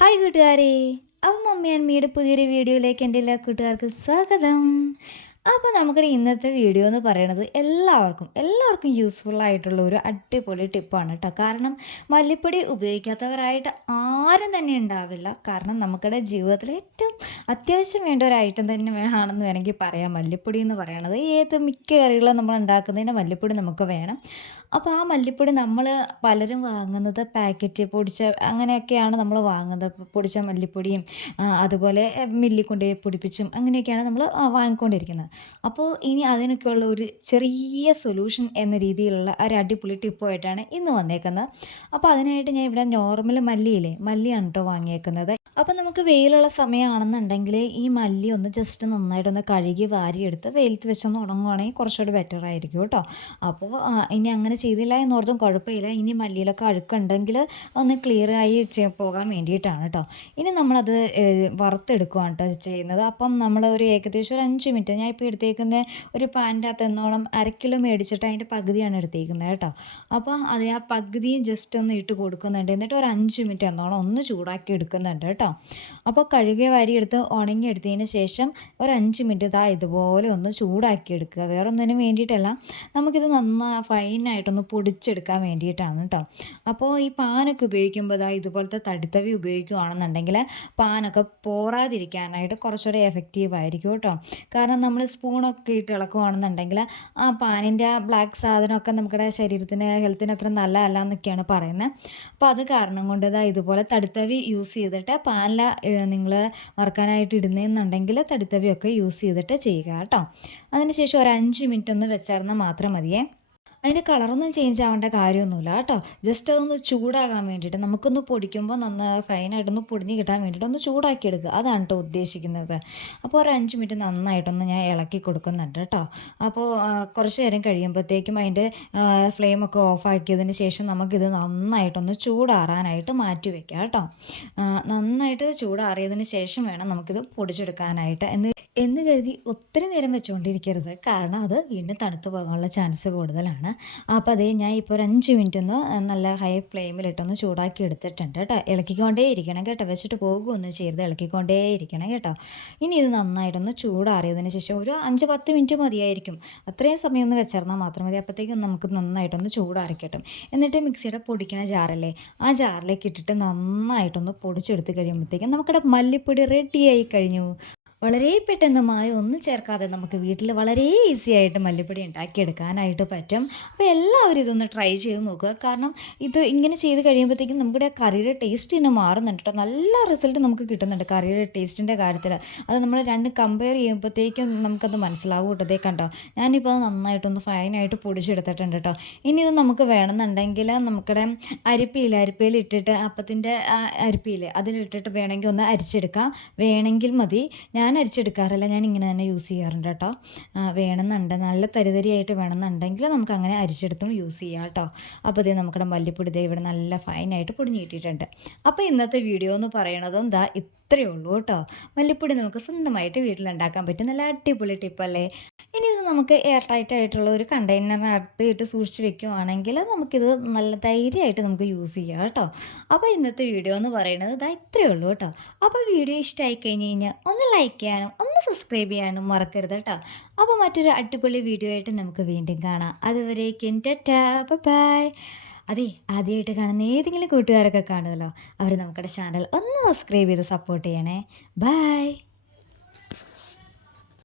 Hi കൂട്ടുകാരെ. അവ mummy അമ്മയുടെ പുതിയൊരു വീഡിയോയിലേക്ക് എന്റെ എല്ലാ കൂട്ടുകാർക്കും സ്വാഗതം. അപ്പോൾ നമ്മുടെ ഇന്നത്തെ വീഡിയോ എന്ന് പറയുന്നത് എല്ലാവർക്കും എല്ലാവർക്കും യൂസ്ഫുൾ ആയിട്ടുള്ള ഒരു അടിപൊളി ടിപ്പാണ് കേട്ടോ കാരണം മല്ലിപ്പൊടി ഉപയോഗിക്കാത്തവരായിട്ട് ആരും തന്നെ ഉണ്ടാവില്ല. കാരണം നമുക്കിടെ ജീവിതത്തിൽ ഏറ്റവും അത്യാവശ്യം വേണ്ട ഒരു ഐറ്റം തന്നെ വേണമെന്ന് വേണമെങ്കിൽ പറയാം. മല്ലിപ്പൊടി എന്ന് പറയുന്നത് ഏത് മിക്ക കറികളും നമ്മൾ ഉണ്ടാക്കുന്നതിന് മല്ലിപ്പൊടി നമുക്ക് വേണം. അപ്പോൾ ആ മല്ലിപ്പൊടി നമ്മൾ പലരും വാങ്ങുന്നത് പാക്കറ്റ് പൊടിച്ച അങ്ങനെയൊക്കെയാണ് നമ്മൾ വാങ്ങുന്നത്. പൊടിച്ച മല്ലിപ്പൊടിയും അതുപോലെ മില്ലിൽ പൊടിപ്പിച്ചും അങ്ങനെയൊക്കെയാണ് നമ്മൾ വാങ്ങിക്കൊണ്ടിരിക്കുന്നത്. അപ്പോൾ ഇനി അതിനൊക്കെയുള്ള ഒരു ചെറിയ സൊല്യൂഷൻ എന്ന രീതിയിലുള്ള ഒരു അടിപൊളി ടിപ്പുമായിട്ടാണ് ഇന്ന് വന്നേക്കുന്നത്. അപ്പോൾ അതിനായിട്ട് ഞാൻ ഇവിടെ നോർമൽ മല്ലിയില്ലേ മല്ലിയാണ് കേട്ടോ വാങ്ങിയേക്കുന്നത്. അപ്പോൾ നമുക്ക് വെയിലുള്ള സമയമാണെന്നുണ്ടെങ്കിൽ ഈ മല്ലി ഒന്ന് ജസ്റ്റ് നന്നായിട്ടൊന്ന് കഴുകി വാരിയെടുത്ത് വെയിലത്ത് വെച്ചൊന്ന് ഉണങ്ങുവാണെങ്കിൽ കുറച്ചുകൂടി ബെറ്റർ ആയിരിക്കും കേട്ടോ അപ്പോൾ ഇനി അങ്ങനെ ചെയ്തില്ല എന്നോർത്തും കുഴപ്പമില്ല. ഇനി മല്ലിയിലൊക്കെ അഴുക്കുണ്ടെങ്കിൽ ഒന്ന് ക്ലിയർ ആയി പോകാൻ വേണ്ടിയിട്ടാണ് കേട്ടോ ഇനി നമ്മളത് വറുത്തെടുക്കുകയാണ് കേട്ടോ ചെയ്യുന്നത്. അപ്പം നമ്മൾ ഒരു ഏകദേശം ഒരു അഞ്ച് മിനിറ്റ് ഞാൻ ഇപ്പോൾ എടുത്തേക്കുന്ന ഒരു പാന്റെ അകത്ത് അരക്കിലോ അര കിലോ മേടിച്ചിട്ട് അതിന്റെ പകുതിയാണ് എടുത്തേക്കുന്നത് കേട്ടോ. അപ്പോൾ അത് ആ പകുതിയും ജസ്റ്റ് ഒന്ന് ഇട്ട് കൊടുക്കുന്നുണ്ട്. എന്നിട്ട് ഒരു അഞ്ച് മിനിറ്റ് എന്നോളം ഒന്ന് ചൂടാക്കി എടുക്കുന്നുണ്ട് കേട്ടോ. അപ്പോൾ കഴുകിയ വരി എടുത്ത് ഉണങ്ങി എടുത്തതിന് ശേഷം ഒരു അഞ്ച് മിനിറ്റ് ഇതാ ഇതുപോലെ ഒന്ന് ചൂടാക്കി എടുക്കുക. വേറെ ഒന്നിനും വേണ്ടിയിട്ടല്ല. നമുക്കിത് നന്നായി ഫൈനായിട്ടൊന്ന് പൊടിച്ചെടുക്കാൻ വേണ്ടിയിട്ടാണ് കേട്ടോ. അപ്പോൾ ഈ പാനൊക്കെ ഉപയോഗിക്കുമ്പോൾ ഇതാ ഇതുപോലത്തെ തടിത്തവി ഉപയോഗിക്കുകയാണെന്നുണ്ടെങ്കിൽ പാനൊക്കെ പോറാതിരിക്കാനായിട്ട് കുറച്ചുകൂടെ എഫക്റ്റീവ് ആയിരിക്കും കേട്ടോ. കാരണം നമ്മൾ സ്പൂണൊക്കെ ഇട്ട് ഇളക്കുവാണെന്നുണ്ടെങ്കിൽ ആ പാനിന്റെ ആ ബ്ലാക്ക് സാധനമൊക്കെ നമ്മുടെ ശരീരത്തിന് ഹെൽത്തിന് അത്ര നല്ലതല്ല എന്നൊക്കെയാണ് പറയുന്നത്. അപ്പോൾ അത് കാരണം കൊണ്ട് ഇതാ ഇതുപോലെ തടിത്തവി യൂസ് ചെയ്തിട്ട് പാനില നിങ്ങൾ വറുക്കാനായിട്ട് ഇടുന്നതെന്നുണ്ടെങ്കിൽ തടിത്തവിയൊക്കെ യൂസ് ചെയ്തിട്ട് ചെയ്യുക കേട്ടോ. അതിനുശേഷം ഒരു അഞ്ച് മിനിറ്റ് ഒന്ന് വെച്ചായിരുന്നാൽ മാത്രം മതിയേ. അതിന്റെ കളറൊന്നും ചേഞ്ച് ആവേണ്ട കാര്യമൊന്നുമില്ല കേട്ടോ. ജസ്റ്റ് അതൊന്ന് ചൂടാകാൻ വേണ്ടിയിട്ട് നമുക്കൊന്ന് പൊടിക്കുമ്പോൾ നന്ന ഫൈനായിട്ടൊന്ന് പൊടിഞ്ഞ് കിട്ടാൻ വേണ്ടിയിട്ട് ഒന്ന് ചൂടാക്കി എടുക്കുക. അതാണ് കേട്ടോ ഉദ്ദേശിക്കുന്നത്. അപ്പോൾ ഒരു അഞ്ച് മിനിറ്റ് നന്നായിട്ടൊന്ന് ഞാൻ ഇളക്കി കൊടുക്കുന്നുണ്ട് കേട്ടോ. അപ്പോൾ കുറച്ച് നേരം കഴിയുമ്പോഴത്തേക്കും അതിന്റെ ഫ്ലെയിമൊക്കെ ഓഫാക്കിയതിന് ശേഷം നമുക്കിത് നന്നായിട്ടൊന്ന് ചൂടാറാനായിട്ട് മാറ്റി വെക്കാം കേട്ടോ. നന്നായിട്ട് ചൂടാറിയതിന് ശേഷം വേണം നമുക്കിത് പൊടിച്ചെടുക്കാനായിട്ട്. എന്ന് എന്ന് കരുതി ഒത്തിരി നേരം വെച്ചുകൊണ്ടിരിക്കരുത് കാരണം അത് വീണ്ടും തണുത്ത് പോകാനുള്ള ചാൻസ് കൂടുതലാണ്. അപ്പോൾ അതേ ഞാൻ ഇപ്പോൾ ഒരു അഞ്ച് മിനിറ്റ് ഒന്ന് നല്ല ഹൈ ഫ്ലെയിമിലിട്ടൊന്ന് ചൂടാക്കി എടുത്തിട്ടുണ്ട് കേട്ടോ. ഇളക്കിക്കൊണ്ടേ ഇരിക്കണം കേട്ടോ. വെച്ചിട്ട് പോകുമൊന്നും ചെയ്യരുത് ഇളക്കിക്കൊണ്ടേ ഇരിക്കണം കേട്ടോ. ഇനി ഇത് നന്നായിട്ടൊന്ന് ചൂടാറിയതിന് ശേഷം ഒരു അഞ്ച് പത്ത് മിനിറ്റ് മതിയായിരിക്കും. അത്രയും സമയം ഒന്ന് വെച്ചിരുന്നാൽ മാത്രം മതി. അപ്പോഴത്തേക്കും നമുക്ക് നന്നായിട്ടൊന്ന് ചൂടാറിക്കട്ടും എന്നിട്ട് മിക്സിയുടെ പൊടിക്കണ ജാറല്ലേ ആ ജാറിലേക്ക് ഇട്ടിട്ട് നന്നായിട്ടൊന്ന് പൊടിച്ചെടുത്ത് കഴിയുമ്പോഴത്തേക്കും നമുക്കിവിടെ മല്ലിപ്പൊടി റെഡിയായി കഴിഞ്ഞു. വളരെ പെട്ടെന്ന് മായ ഒന്നും ചേർക്കാതെ നമുക്ക് വീട്ടിൽ വളരെ ഈസി ആയിട്ട് മല്ലിപ്പൊടി ഉണ്ടാക്കിയെടുക്കാനായിട്ട് പറ്റും. അപ്പോൾ എല്ലാവരും ഇതൊന്ന് ട്രൈ ചെയ്ത് നോക്കുക. കാരണം ഇത് ഇങ്ങനെ ചെയ്ത് കഴിയുമ്പോഴത്തേക്കും നമ്മുടെ കറിയുടെ ടേസ്റ്റ് തന്നെ മാറുന്നുണ്ട് കേട്ടോ നല്ല റിസൾട്ട് നമുക്ക് കിട്ടുന്നുണ്ട് കറിയുടെ ടേസ്റ്റിന്റെ കാര്യത്തിൽ അത് നമ്മൾ രണ്ട് കമ്പയർ ചെയ്യുമ്പോഴത്തേക്കും നമുക്കത് മനസ്സിലാവും കേട്ടോ. കണ്ടോ ഞാനിപ്പോൾ അത് നന്നായിട്ടൊന്ന് ഫൈനായിട്ട് പൊടിച്ചെടുത്തിട്ടുണ്ട് കേട്ടോ ഇനി ഇത് നമുക്ക് വേണമെന്നുണ്ടെങ്കിൽ നമുക്കിടെ അരിപ്പിയിൽ അരിപ്പയിൽ ഇട്ടിട്ട് അപ്പത്തിന്റെ അരിപ്പിയിൽ അതിലിട്ടിട്ട് വേണമെങ്കിൽ ഒന്ന് അരിച്ചെടുക്കാം. വേണമെങ്കിൽ മതി. ഞാൻ ഞാൻ അരിച്ചെടുക്കാറില്ല. ഞാൻ ഇങ്ങനെ തന്നെ യൂസ് ചെയ്യാറുണ്ട് കേട്ടോ വേണമെന്നുണ്ട്. നല്ല തരിതരിയായിട്ട് വേണമെന്നുണ്ടെങ്കിൽ നമുക്ക് അങ്ങനെ അരിച്ചെടുത്തും യൂസ് ചെയ്യാം കേട്ടോ അപ്പോൾ ഇതേ നമ്മുടെ മല്ലിപ്പൊടി ഇതേ ഇവിടെ നല്ല ഫൈനായിട്ട് പൊടിഞ്ഞ് കിട്ടിയിട്ടുണ്ട്. അപ്പോൾ ഇന്നത്തെ വീഡിയോ എന്ന് പറയണതും ദാ ഇത്രയേ ഉള്ളൂ കേട്ടോ മല്ലിപ്പൊടി നമുക്ക് സ്വന്തമായിട്ട് വീട്ടിലുണ്ടാക്കാൻ പറ്റും നല്ല അടിപൊളി ടിപ്പല്ലേ ഇനി ഇത് നമുക്ക് എയർ ടൈറ്റ് ആയിട്ടുള്ള ഒരു കണ്ടെയ്നറിനകത്ത് ഇട്ട് സൂക്ഷിച്ച് വെക്കുവാണെങ്കിൽ നമുക്കിത് നല്ല ധൈര്യമായിട്ട് നമുക്ക് യൂസ് ചെയ്യാം കേട്ടോ അപ്പോൾ ഇന്നത്തെ വീഡിയോ എന്ന് പറയുന്നത് ഇതാ ഇത്രയേ ഉള്ളൂ കേട്ടോ അപ്പോൾ വീഡിയോ ഇഷ്ടമായി കഴിഞ്ഞ് കഴിഞ്ഞാൽ ഒന്ന് ലൈക്ക് ചെയ്യാനും ഒന്ന് സബ്സ്ക്രൈബ് ചെയ്യാനും മറക്കരുത് കേട്ടോ. അപ്പോൾ മറ്റൊരു അടിപൊളി വീഡിയോ ആയിട്ട് നമുക്ക് വീണ്ടും കാണാം. അതുവരേക്കും ടാ ബായ് അതെ ആദ്യമായിട്ട് കാണുന്ന ഏതെങ്കിലും കൂട്ടുകാരൊക്കെ കാണുമല്ലോ അവർ നമ്മുടെ ചാനൽ ഒന്ന് സബ്സ്ക്രൈബ് ചെയ്ത് സപ്പോർട്ട് ചെയ്യണേ. ബൈ.